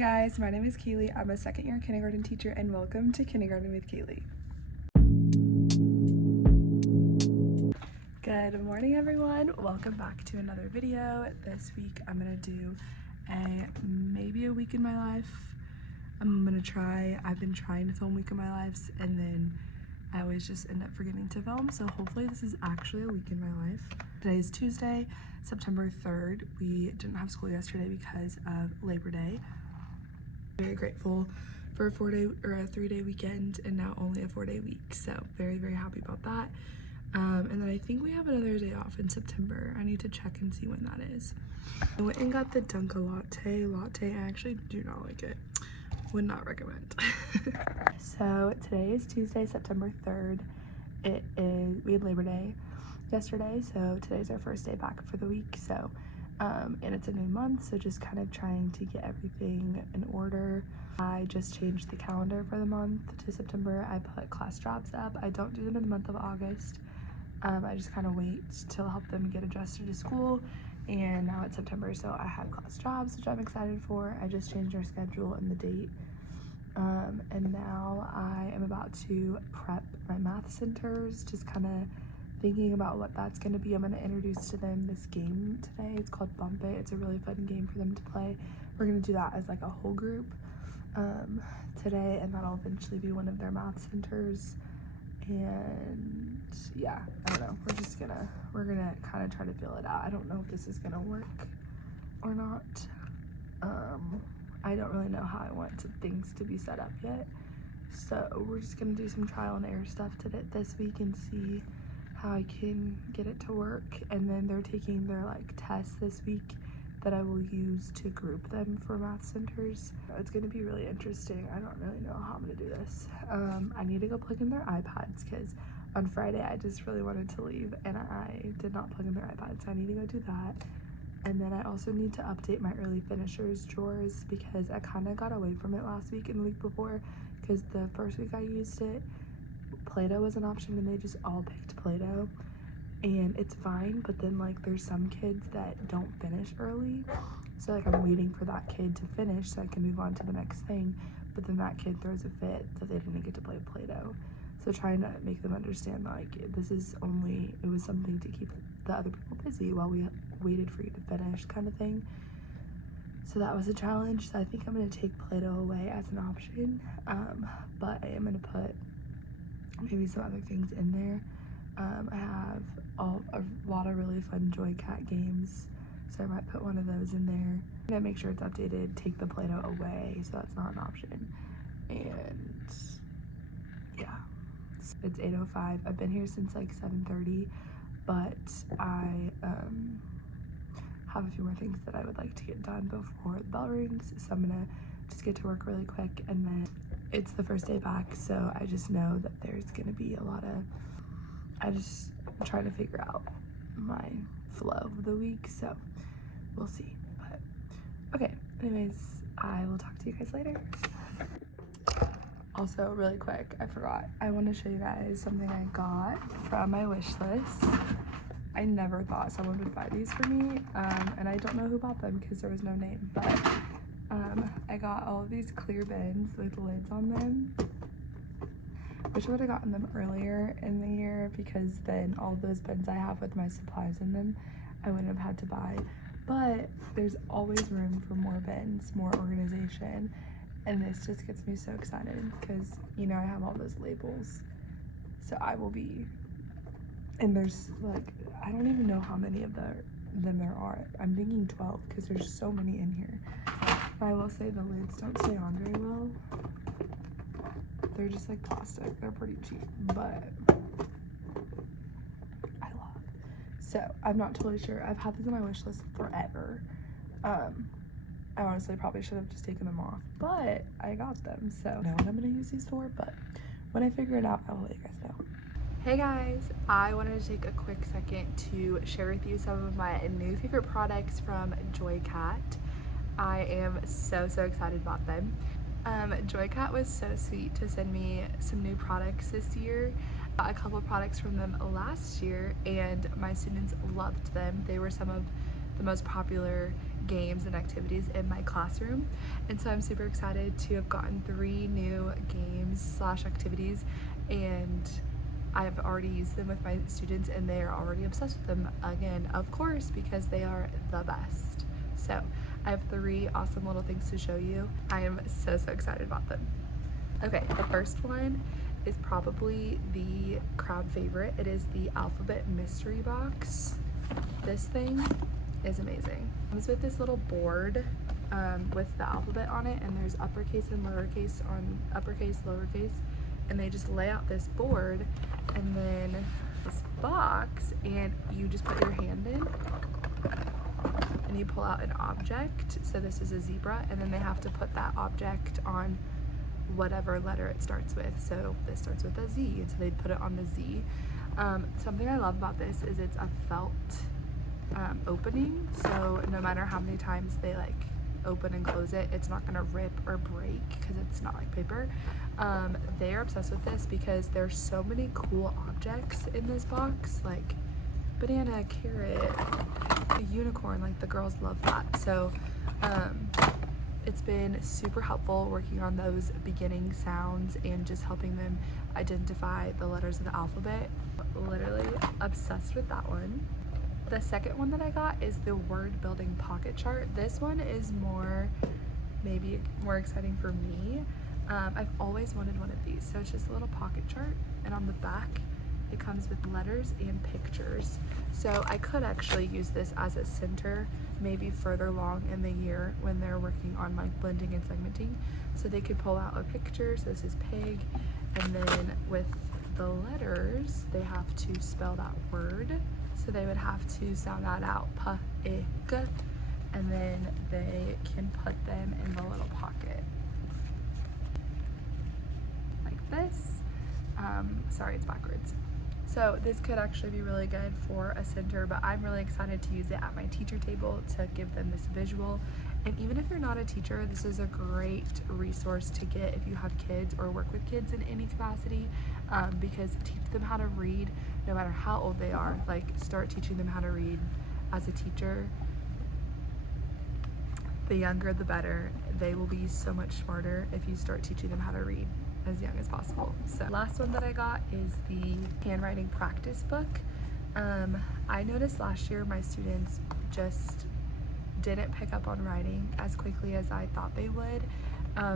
Hey guys, my name is Kaylee. I'm a second year kindergarten teacher and welcome to Kindergarten with Kaylee. Good morning everyone. Welcome back to another video. This week I'm gonna do maybe a week in my life. I've been trying to film week in my life and then I always just end up forgetting to film. So hopefully this is actually a week in my life. Today is Tuesday, September 3rd. We didn't have school yesterday because of Labor Day. Very grateful for a 3-day weekend and now only a 4-day week. So very, very happy about that. And then I think we have another day off in September. I need to check and see when that is. I went and got the Dunkin' latte. I actually do not like it. Would not recommend. So today is Tuesday, September 3rd. We had Labor Day yesterday, so today's our first day back for the week. So and it's a new month, so just kind of trying to get everything in order. I just changed the calendar for the month to September. I put class drops up. I don't do them in the month of August. I just kind of wait to help them get adjusted to school, and now it's September, so I have class drops, which I'm excited for. I just changed our schedule and the date, and now I am about to prep my math centers, just kind of thinking about what that's going to be. I'm going to introduce to them this game today. It's called Bump It. It's a really fun game for them to play. We're going to do that as like a whole group today, and that'll eventually be one of their math centers. And yeah, I don't know, we're gonna kind of try to feel it out. I don't know if this is gonna work or not. I don't really know how I want things to be set up yet, so we're just gonna do some trial and error stuff this week and see how I can get it to work. And then they're taking their like tests this week that I will use to group them for math centers. It's gonna be really interesting. I don't really know how I'm gonna do this. I need to go plug in their iPads because on Friday I just really wanted to leave and I did not plug in their iPads, so I need to go do that. And then I also need to update my early finishers drawers because I kind of got away from it last week and the week before, because the first week I used it, Play-Doh was an option and they just all picked Play-Doh. And it's fine, but then like there's some kids that don't finish early, so like I'm waiting for that kid to finish so I can move on to the next thing, but then that kid throws a fit that they didn't get to play Play-Doh. So trying to make them understand like it was something to keep the other people busy while we waited for you to finish, kind of thing. So that was a challenge. So I think I'm going to take Play-Doh away as an option, but I am going to put maybe some other things in there. I have a lot of really fun Joy Cat games, so I might put one of those in there. I'm gonna make sure it's updated, take the Play-Doh away, so that's not an option. And yeah, it's 8:05. I've been here since like 7:30, but I have a few more things that I would like to get done before the bell rings, so I'm gonna just get to work really quick. And then it's the first day back, so I just know that there's gonna be a lot of, I just try to figure out my flow of the week, so we'll see. But okay, anyways, I will talk to you guys later. Also, really quick, I forgot, I want to show you guys something I got from my wish list. I never thought someone would buy these for me, and I don't know who bought them because there was no name, but I got all of these clear bins with lids on them. Wish I would have gotten them earlier in the year, because then all those bins I have with my supplies in them, I wouldn't have had to buy. But there's always room for more bins, more organization, and this just gets me so excited because, you know, I have all those labels. So I will be, and there's like, I don't even know how many of them there are. I'm thinking 12 because there's so many in here. I will say the lids don't stay on very well. They're just like plastic. They're pretty cheap, but I love. So I'm not totally sure. I've had these on my wish list forever. I honestly probably should have just taken them off, but I got them. So I don't know what I'm gonna use these for, but when I figure it out, I will let you guys know. Hey guys, I wanted to take a quick second to share with you some of my new favorite products from Joy Cat. I am so excited about them. Joy Cat was so sweet to send me some new products this year. Got a couple products from them last year and my students loved them. They were some of the most popular games and activities in my classroom. And so I'm super excited to have gotten 3 new games / activities, and I've already used them with my students and they are already obsessed with them again, of course, because they are the best. So I have 3 awesome little things to show you. I am so excited about them. Okay, the first one is probably the crowd favorite. It is the alphabet mystery box. This thing is amazing. It comes with this little board with the alphabet on it, and there's uppercase and lowercase on uppercase, lowercase, and they just lay out this board and then this box, and you just put your hand in and you pull out an object. So this is a zebra, and then they have to put that object on whatever letter it starts with. So this starts with a Z, and so they'd put it on the Z. Something I love about this is it's a felt opening, so no matter how many times they like open and close it, it's not gonna rip or break because it's not like paper. They are obsessed with this because there's so many cool objects in this box, like banana, carrot, a unicorn. Like the girls love that. So it's been super helpful working on those beginning sounds and just helping them identify the letters of the alphabet. Literally obsessed with that one. The second one that I got is the word building pocket chart. This one is maybe more exciting for me. I've always wanted one of these. So it's just a little pocket chart, and on the back it comes with letters and pictures. So I could actually use this as a center maybe further along in the year when they're working on like blending and segmenting. So they could pull out a picture, so this is pig, and then with the letters they have to spell that word. So they would have to sound that out, p-i-g, and then they can put them in the little pocket like this. Sorry, it's backwards. So this could actually be really good for a center, but I'm really excited to use it at my teacher table to give them this visual. And even if you're not a teacher, this is a great resource to get if you have kids or work with kids in any capacity, because teach them how to read no matter how old they are. Like start teaching them how to read as a teacher. The younger the better. They will be so much smarter if you start teaching them how to read as young as possible. So last one that I got is the handwriting practice book. I noticed last year my students just didn't pick up on writing as quickly as I thought they would.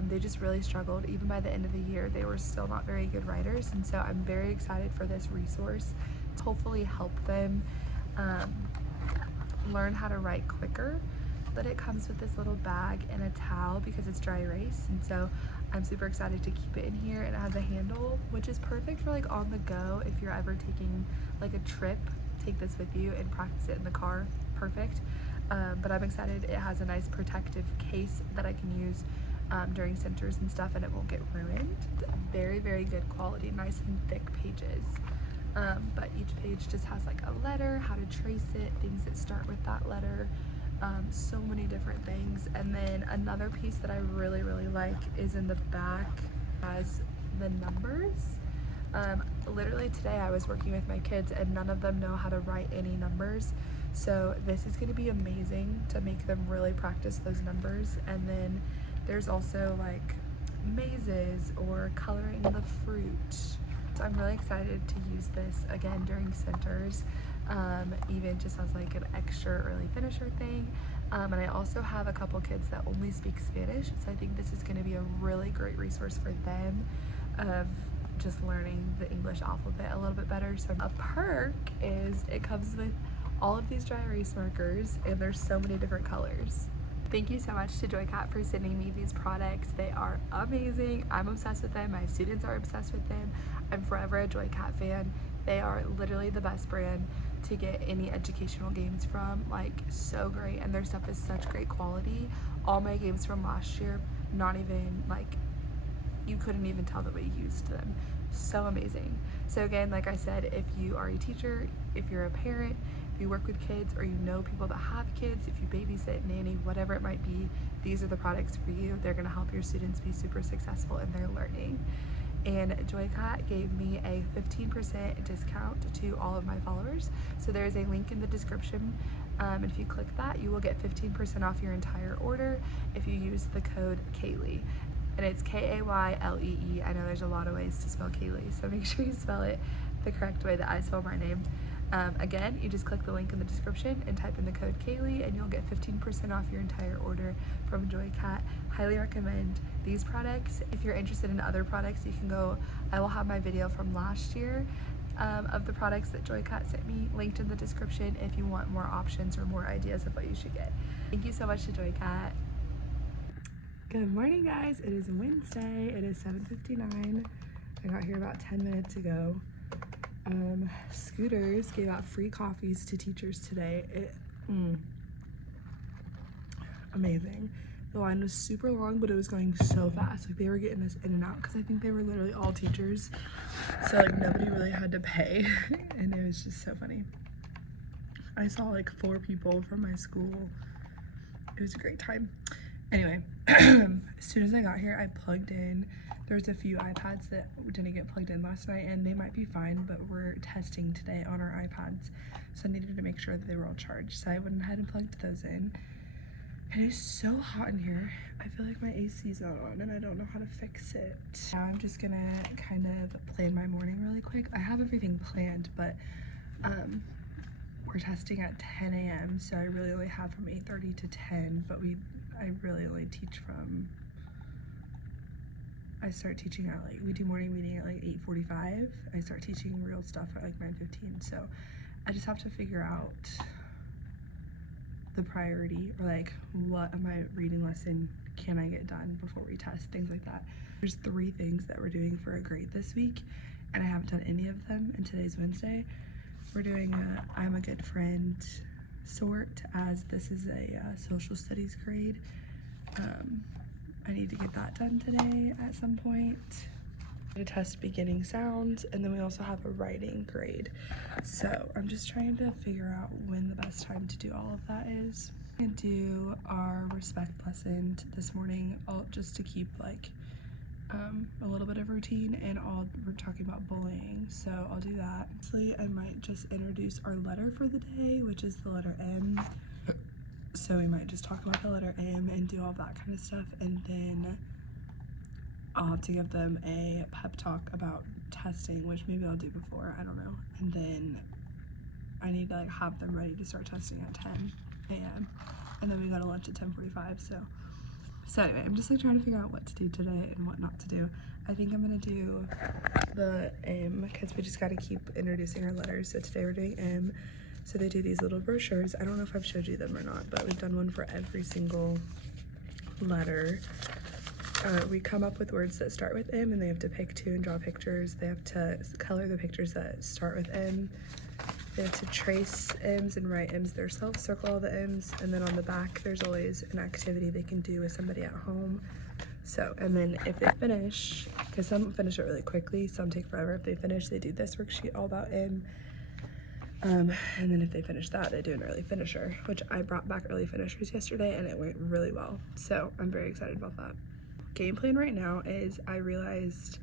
They just really struggled. Even by the end of the year, they were still not very good writers, and so I'm very excited for this resource to hopefully help them learn how to write quicker. But it comes with this little bag and a towel because it's dry erase, and so I'm super excited to keep it in here. And it has a handle, which is perfect for like on the go if you're ever taking like a trip. Take this with you and practice it in the car. Perfect. But I'm excited. It has a nice protective case that I can use during centers and stuff, and it won't get ruined. Very, very good quality, nice and thick pages. But each page just has like a letter, how to trace it, things that start with that letter, so many different things. And then another piece that I really, really like is in the back has the numbers. Literally today I was working with my kids and none of them know how to write any numbers. So this is going to be amazing to make them really practice those numbers. And then there's also like mazes or coloring the fruit. So I'm really excited to use this again during centers, even just as like an extra early finisher thing. And I also have a couple kids that only speak Spanish, so I think this is going to be a really great resource for them of just learning the English alphabet a little bit better. So a perk is it comes with all of these dry erase markers, and there's so many different colors. Thank you so much to Joycat for sending me these products. They are amazing. I'm obsessed with them. My students are obsessed with them. I'm forever a Joycat fan. They are literally the best brand to get any educational games from. Like, so great, and their stuff is such great quality. All my games from last year, not even like, you couldn't even tell that we used them. So amazing. So again, like I said, if you are a teacher, if you're a parent, if you work with kids, or you know people that have kids, if you babysit, nanny, whatever it might be, these are the products for you. They're gonna help your students be super successful in their learning. And Joycat gave me a 15% discount to all of my followers. So there is a link in the description And if you click that, you will get 15% off your entire order if you use the code Kaylee. And it's Kaylee. I know there's a lot of ways to spell Kaylee, so make sure you spell it the correct way that I spell my name. Again, you just click the link in the description and type in the code Kaylee, and you'll get 15% off your entire order from JoyCat. Highly recommend these products. If you're interested in other products, you can go, I will have my video from last year of the products that JoyCat sent me linked in the description if you want more options or more ideas of what you should get. Thank you so much to JoyCat. Good morning, guys. It is Wednesday. It is 7:59. I got here about 10 minutes ago. Scooters gave out free coffees to teachers today. Amazing. The line was super long, but it was going so fast. Like, they were getting us in and out because I think they were literally all teachers. So like nobody really had to pay and it was just so funny. I saw like 4 people from my school. It was a great time. Anyway, as soon as I got here, I plugged in. There's a few iPads that didn't get plugged in last night and they might be fine, but we're testing today on our iPads. So I needed to make sure that they were all charged. So I went ahead and plugged those in. And it's so hot in here. I feel like my AC's not on and I don't know how to fix it. Now I'm just gonna kind of plan my morning really quick. I have everything planned, but we're testing at 10 a.m. So I really only have from 8:30 to 10, but I really only teach from, I start teaching at like, we do morning meeting at like 8:45. I start teaching real stuff at like 9:15. So I just have to figure out the priority, or like what of my reading lesson can I get done before we test, things like that. There's 3 things that we're doing for a grade this week and I haven't done any of them, and today's Wednesday. We're doing a I'm a good friend sort, as this is a social studies grade. I need to get that done today at some point. To test beginning sounds, and then we also have a writing grade. So I'm just trying to figure out when the best time to do all of that is. I'm gonna do our respect lesson this morning, just to keep like a little bit of routine, and we're talking about bullying, so I'll do that. Actually, I might just introduce our letter for the day, which is the letter M. So we might just talk about the letter M and do all that kind of stuff, and then I'll have to give them a pep talk about testing, which maybe I'll do before, I don't know. And then I need to like have them ready to start testing at 10 a.m. and then we go to lunch at 10:45. So anyway, I'm just like trying to figure out what to do today and what not to do. I think I'm gonna do the M because we just gotta keep introducing our letters. So today we're doing M. So they do these little brochures. I don't know if I've showed you them or not, but we've done one for every single letter. We come up with words that start with M and they have to pick 2 and draw pictures. They have to color the pictures that start with M. They have to trace M's and write M's themselves, circle all the M's, and then on the back there's always an activity they can do with somebody at home. So, and then if they finish, because some finish it really quickly, some take forever. If they finish, they do this worksheet all about M. And then if they finish that, they do an early finisher, which I brought back early finishers yesterday and it went really well. So I'm very excited about that. Game plan right now is I realized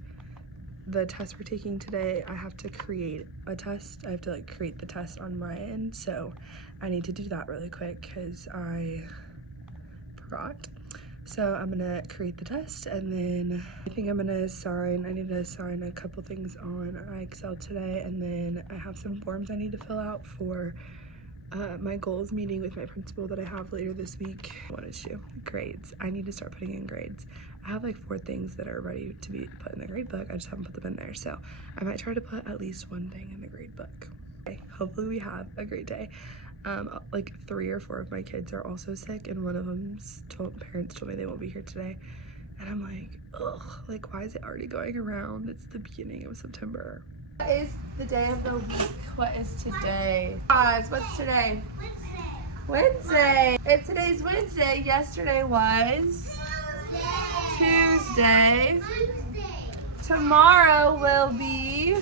the test we're taking today, I have to create a test. I have to like create the test on my end. So I need to do that really quick because I forgot. So I'm gonna create the test, and then I think I'm gonna I need to assign a couple things on Excel today, and then I have some forms I need to fill out for my goals meeting with my principal that I have later this week. I wanted to do grades. I need to start putting in grades. I have like 4 things that are ready to be put in the grade book. I just haven't put them in there. So I might try to put at least 1 thing in the grade book. Okay, hopefully we have a great day. Like 3 or 4 of my kids are also sick, and one of them's parents told me they won't be here today. And I'm like, ugh, like why is it already going around? It's the beginning of September. What is the day of the week? What is today? Guys, what's today? Wednesday. If today's Wednesday, yesterday was Tuesday. Tomorrow will be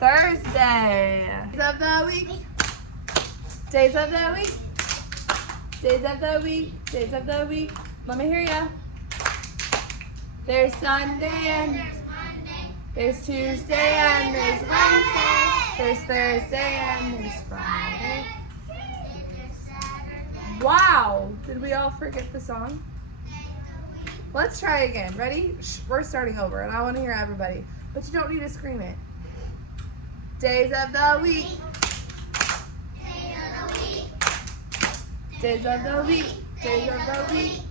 Thursday. Days of the week. Days of the week. Days of the week. Days of the week. Let me hear ya. There's Sunday and there's Tuesday and there's Wednesday. There's Thursday and there's Friday. Wow! Did we all forget the song? Let's try again. Ready? Shh, we're starting over and I want to hear everybody. But you don't need to scream it. Days of the week. Days of the week. Days of the week.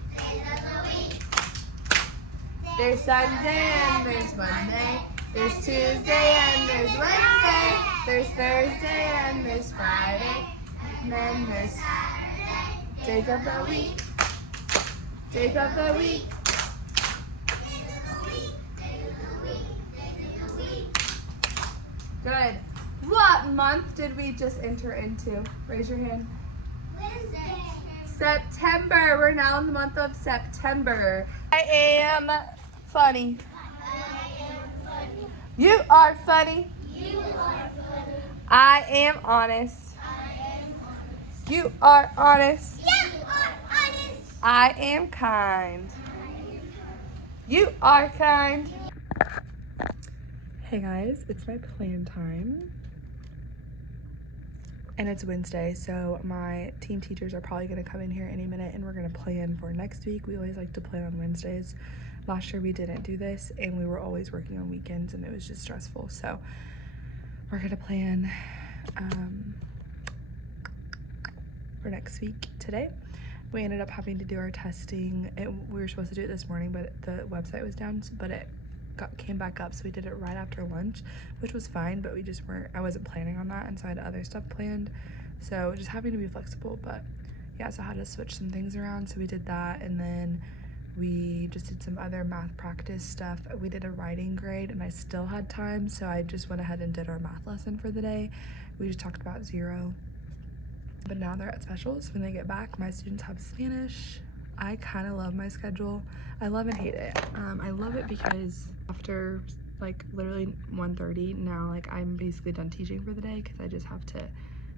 There's Sunday and there's Monday. There's Tuesday and there's Wednesday. There's Thursday and there's Friday. And then there's days of the week. Days of the week. Good. What month did we just enter into? Raise your hand. September. We're now in the month of September. I am funny. You are funny. I am honest. You are honest. I am kind. You are kind. Hey guys, it's my plan time. And it's Wednesday, so my team teachers are probably gonna come in here any minute and we're gonna plan for next week. We always like to plan on Wednesdays. Last year we didn't do this and we were always working on weekends and it was just stressful. So we're gonna plan for next week today. We ended up having to do our testing. We were supposed to do it this morning, but the website was down, but it came back up, so we did it right after lunch, which was fine, but I wasn't planning on that, and so I had other stuff planned, so just having to be flexible. But yeah, so I had to switch some things around, so we did that, and then we just did some other math practice stuff. We did a writing grade and I still had time, so I just went ahead and did our math lesson for the day. We just talked about zero, but now they're at specials. When they get back, my students have Spanish. I kind of love my schedule. I love and hate it. I love it because after like literally 1:30 now, like I'm basically done teaching for the day because I just have to,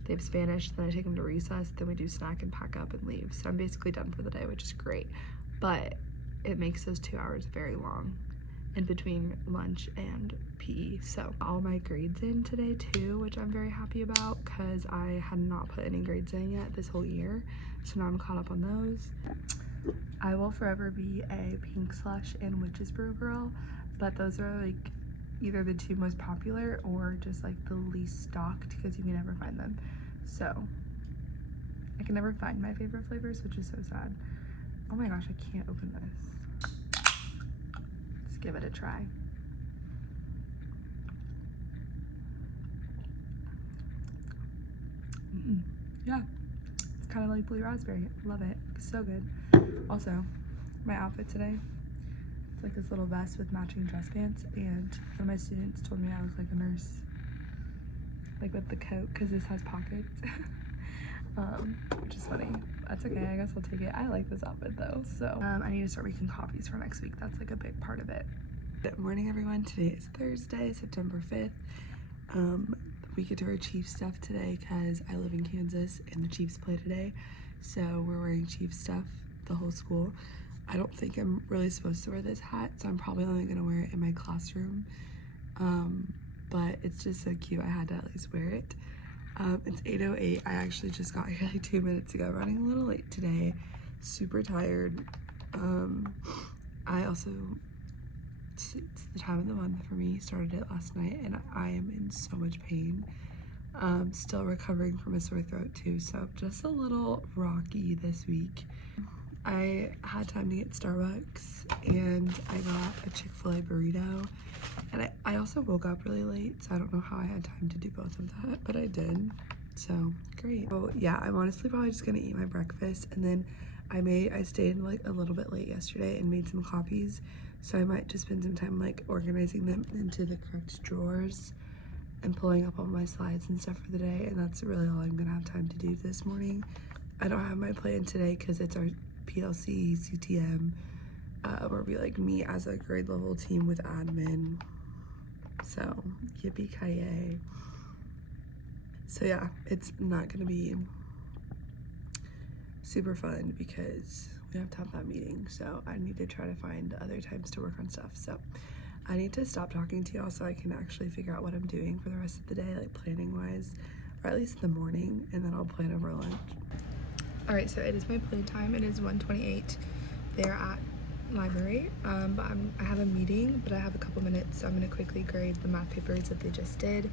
they have Spanish, then I take them to recess, then we do snack and pack up and leave. So I'm basically done for the day, which is great. But it makes those 2 hours very long in between lunch and PE. So all my grades in today too, which I'm very happy about because I had not put any grades in yet this whole year. So now I'm caught up on those. I will forever be a Pink Slush and Witch's Brew girl, but those are like either the two most popular or just like the least stocked because you can never find them. So I can never find my favorite flavors, which is so sad. Oh my gosh, I can't open this. Let's give it a try. Yeah, it's kind of like blue raspberry. Love it. So good. Also, my outfit today, it's like this little vest with matching dress pants, and one of my students told me I look like a nurse, like with the coat, because this has pockets. Which is funny. That's okay, I guess I'll take it. I like this outfit though, so I need to start making copies for next week. That's like a big part of it. Good morning everyone. Today is Thursday, September 5th. We get to wear Chiefs stuff today because I live in Kansas and the Chiefs play today, so we're wearing Chiefs stuff, the whole school. I don't think I'm really supposed to wear this hat, so I'm probably only gonna wear it in my classroom, but it's just so cute. I had to at least wear it. It's 8:08. I actually just got here like 2 minutes ago, running a little late today, super tired. I also, it's the time of the month for me, started it last night and I am in so much pain. Still recovering from a sore throat too, so just a little rocky this week. I had time to get Starbucks and I got a Chick-fil-A burrito, and I also woke up really late, so I don't know how I had time to do both of that, but I did, so great. So yeah, I'm honestly probably just gonna eat my breakfast, and then I stayed like a little bit late yesterday and made some copies, so I might just spend some time like organizing them into the correct drawers and pulling up all my slides and stuff for the day, and that's really all I'm gonna have time to do this morning. I don't have my plan today because it's our PLC, CTM, where we like meet as a grade level team with admin. So yippee-ki-yay. So yeah, it's not gonna be super fun because we have to have that meeting. So I need to try to find other times to work on stuff. So I need to stop talking to y'all so I can actually figure out what I'm doing for the rest of the day, like planning wise, or at least in the morning, and then I'll plan over lunch. All right, so it is my play time. It is 1:28. They're at library, but I have a meeting, but I have a couple minutes, so I'm gonna quickly grade the math papers that they just did.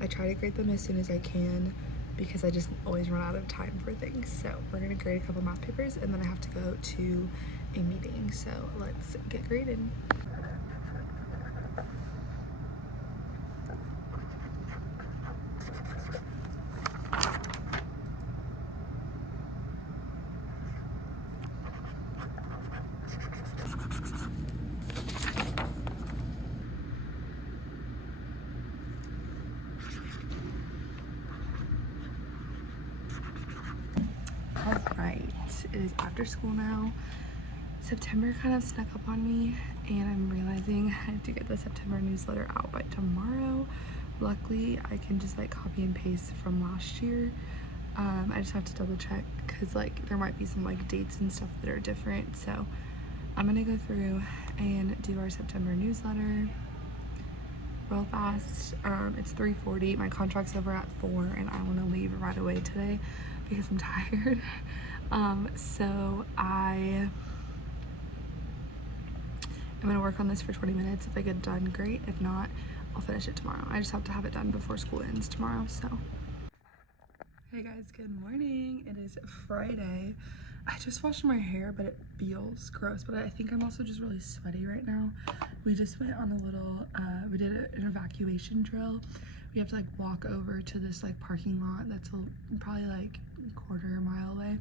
I try to grade them as soon as I can because I just always run out of time for things. So we're gonna grade a couple math papers and then I have to go to a meeting. So let's get graded. All right, it is after school now. September kind of snuck up on me and I'm realizing I have to get the September newsletter out by tomorrow. Luckily, I can just like copy and paste from last year. I just have to double check because like there might be some like dates and stuff that are different. So I'm gonna go through and do our September newsletter real fast. It's 3:40. My contract's over at 4 and I want to leave right away today because I'm tired. So I'm gonna work on this for 20 minutes. If I get it done, great. If not, I'll finish it tomorrow. I just have to have it done before school ends tomorrow, so. Hey guys, good morning. It is Friday. I just washed my hair, but it feels gross, but I think I'm also just really sweaty right now. We just went on a little, we did an evacuation drill. We have to like walk over to this like parking lot that's probably like a quarter-mile away.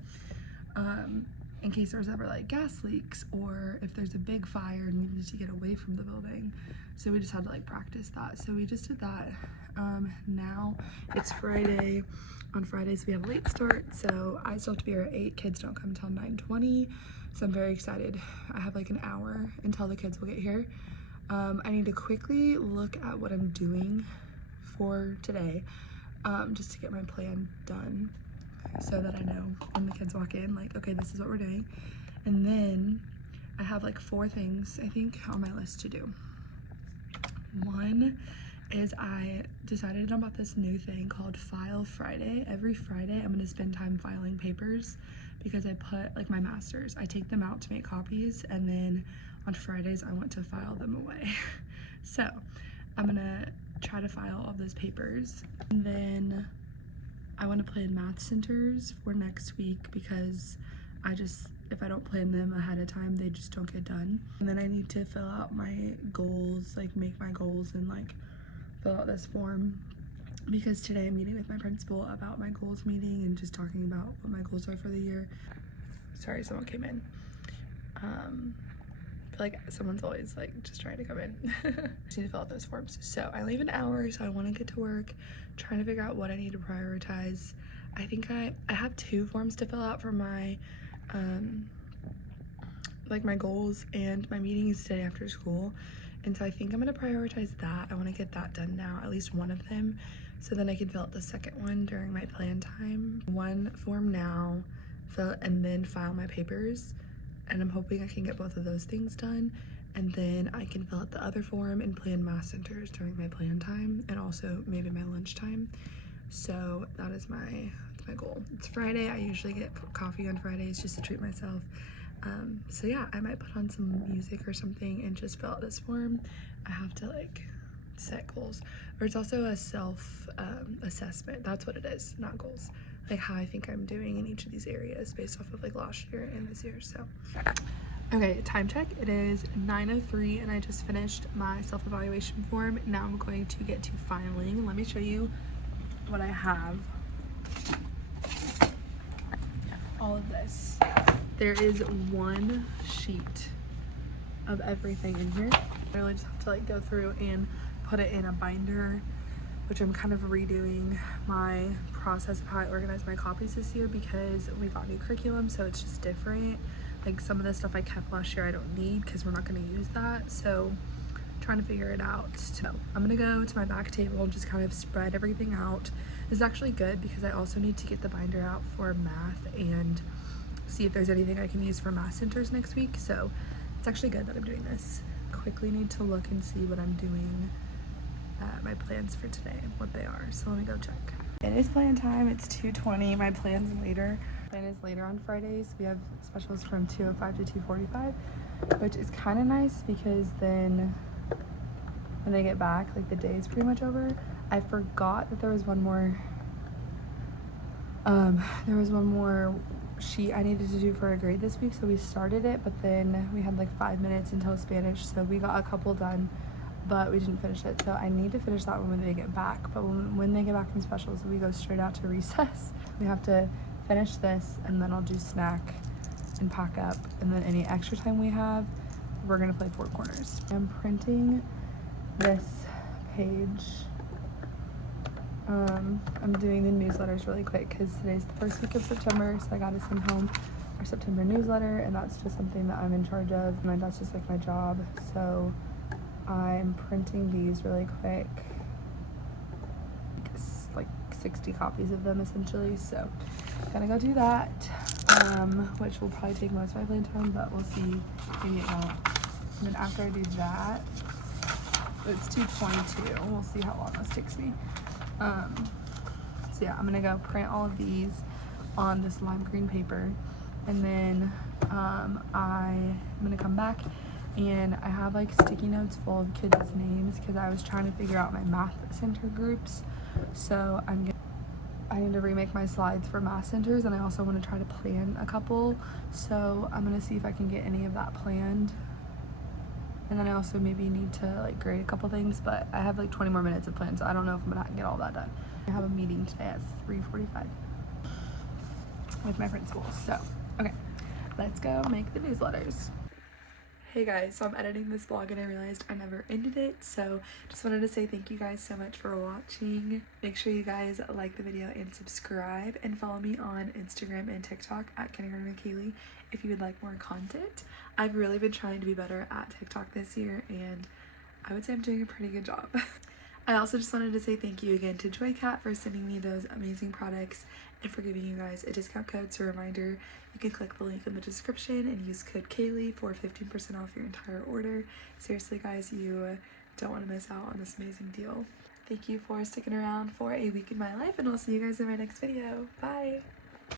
In case there's ever like gas leaks or if there's a big fire and we need to get away from the building. So we just had to like practice that. So we just did that. Now it's Friday. On Fridays we have a late start, so I still have to be here at 8. Kids don't come until 9:20, so I'm very excited. I have like an hour until the kids will get here. I need to quickly look at what I'm doing for today, just to get my plan done so that I know when the kids walk in, like, okay, this is what we're doing. And then I have like 4 things, I think, on my list to do. One is I decided about this new thing called File Friday. Every Friday, I'm gonna spend time filing papers because I put like my masters. I take them out to make copies and then on Fridays, I want to file them away. So I'm gonna try to file all those papers. And then I want to plan math centers for next week because if I don't plan them ahead of time, they just don't get done. And then I need to fill out my goals, like make my goals and like fill out this form because today I'm meeting with my principal about my goals meeting and just talking about what my goals are for the year. Sorry, someone came in. I feel like someone's always like just trying to come in. Just need to fill out those forms. So I leave an hour, so I want to get to work, trying to figure out what I need to prioritize. I think I have 2 forms to fill out for my like my goals and my meetings today after school. And so I think I'm gonna prioritize that. I wanna get that done now, at least one of them, so then I can fill out the second one during my plan time. One form now, and then file my papers. And I'm hoping I can get both of those things done. And then I can fill out the other form and plan math centers during my plan time and also maybe my lunchtime. So that is my goal. It's Friday. I usually get coffee on Fridays just to treat myself. So yeah, I might put on some music or something and just fill out this form. I have to like set goals, or it's also a self assessment. That's what it is, not goals. Like how I think I'm doing in each of these areas based off of like last year and this year. So okay, time check. It is 9:03 and I just finished my self-evaluation form. Now I'm going to get to filing. Let me show you what I have. All of this. There is one sheet of everything in here. I really just have to like go through and put it in a binder, which I'm kind of redoing my process of how I organize my copies this year because we got new curriculum, so it's just different. Like some of the stuff I kept last year I don't need because we're not going to use that, so trying to figure it out. So I'm gonna go to my back table and just kind of spread everything out. This is actually good because I also need to get the binder out for math and see if there's anything I can use for math centers next week, so it's actually good that I'm doing this. quickly need to look and see what I'm doing, my plans for today and what they are. So let me go check. It is plan time. It's 2:20. My plan's later. Plan is later on Fridays. We have specials from 2:05 to 2:45, which is kind of nice because then when they get back, like the day is pretty much over. I forgot that there was one more sheet I needed to do for a grade this week, so we started it, but then we had like 5 minutes until Spanish, so we got a couple done, but we didn't finish it. So I need to finish that one when they get back. But when they get back from specials, we go straight out to recess. We have to finish this, and then I'll do snack and pack up, and then any extra time we have, we're gonna play Four Corners. I'm printing this page. I'm doing the newsletters really quick because today's the first week of September, so I gotta send home our September newsletter, and that's just something that I'm in charge of, and that's just like my job. So I'm printing these really quick, like 60 copies of them essentially. So gonna go do that, which will probably take most of my plan time, but we'll see. Maybe it won't. And then after I do that, it's 2:22. We'll see how long this takes me. So yeah, I'm gonna go print all of these on this lime green paper, and then I'm gonna come back, and I have like sticky notes full of kids' names because I was trying to figure out my math center groups. So I need to remake my slides for math centers, and I also want to try to plan a couple. So I'm gonna see if I can get any of that planned. And then I also maybe need to like grade a couple things, but I have like 20 more minutes of plan, so I don't know if I'm gonna get all that done. I have a meeting today at 3:45 with my principal. So, okay, let's go make the newsletters. Hey guys, so I'm editing this vlog and I realized I never ended it, so just wanted to say thank you guys so much for watching. Make sure you guys like the video and subscribe, and follow me on Instagram and TikTok at kindergartenwithkaylee if you would like more content. I've really been trying to be better at TikTok this year, and I would say I'm doing a pretty good job. I also just wanted to say thank you again to JoyCat for sending me those amazing products and for giving you guys a discount code. So reminder, you can click the link in the description and use code Kaylee for 15% off your entire order. Seriously guys, you don't want to miss out on this amazing deal. Thank you for sticking around for a week in my life, and I'll see you guys in my next video. Bye!